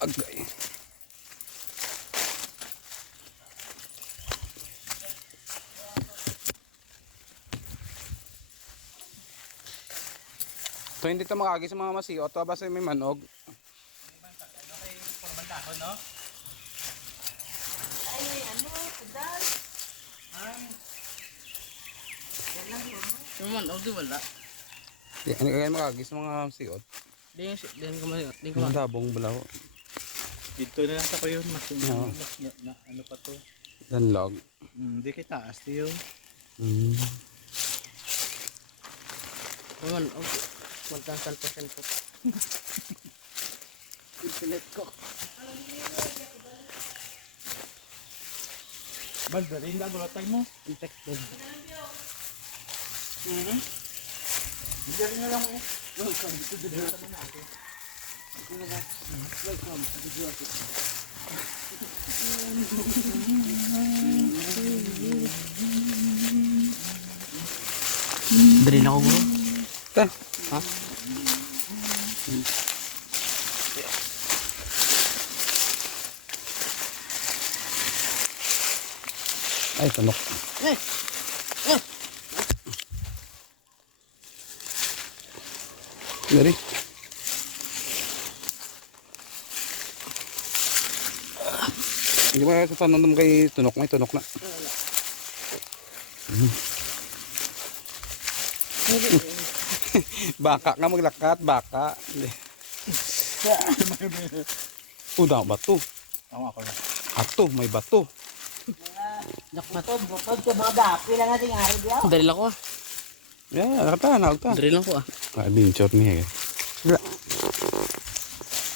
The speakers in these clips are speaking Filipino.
Agay. So hindi ito makagi sa mga masiyo. Ito basta may manog. Ano kay formal dahon, no? Ay, ano, pedal. Ay. Yan lang yun. Yung manog, di wala. Hindi kaya makagi sa mga masiyo. Di ko Ang dabong balaw. Dito na lang sa ko yun. Oo. Ano pa to? Danlog. Di kay taas di yun. Manog. 1,000% po. Ipilit ko. Banda rin na gulatay mo. Infected. Diyan na lang eh. Welcome to the Negrosanon. Welcome to the Negrosanon. Dali na ako bro. Ta. Ha? Ay, tunok. Dari. Hindi ba sa tanong kay tunok? May tunok na. Baka nga maglakat, baka. Udah bato. Tama ako na. Ato, may bato. Butod ko mga dapi lang ating araw diya. Dali lang ko ah. Ya, nakata. Dali lang ko ah. Adventure niya eh.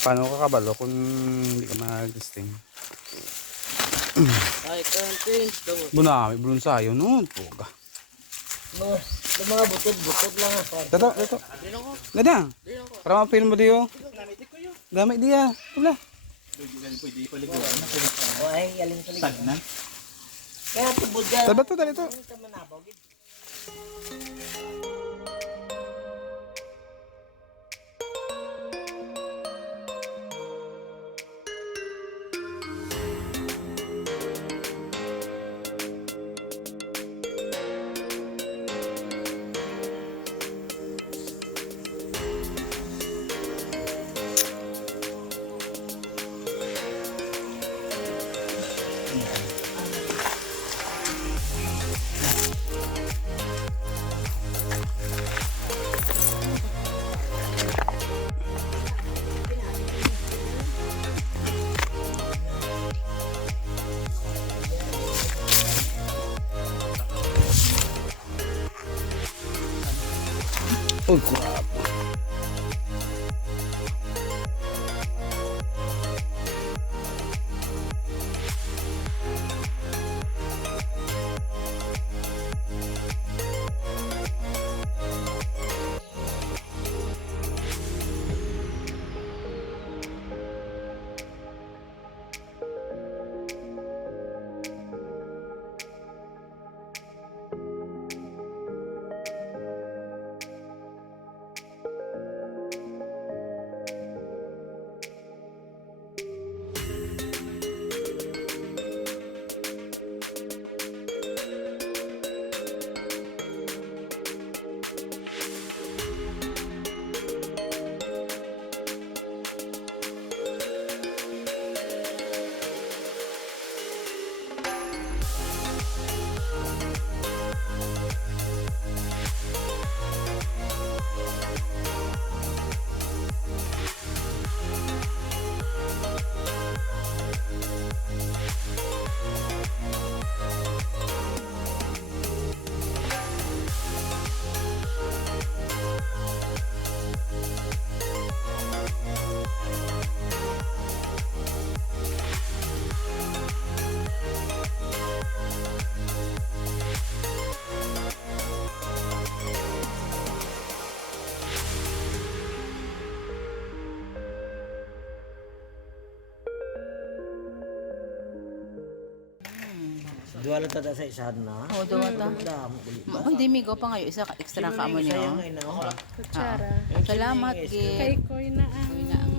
Paano ka kabalo kung hindi ka mag-testing? I can't change the world. Bunami, bulon sayo noon. Puga. Yung mga butod lang ako. Dato. Dali lang ko. Ganda. Dali lang ko. Para ma-film mo diyo. Gamitin ko yun. Gamit diya. Wala. Pwede ipaliguan na. O ay, galing sa likod. Tagnan. Kaya tubod dyan. Dali to, dali to. Ito manabaw. Oh, crap. Dua lang tada sa isahan na. Oh, duwa ta. Dam. Hindi migo pa ngayon isa ka extra ka mo niyo. Sayang ay na. Salamat Sayang gid. Kay Koy na ang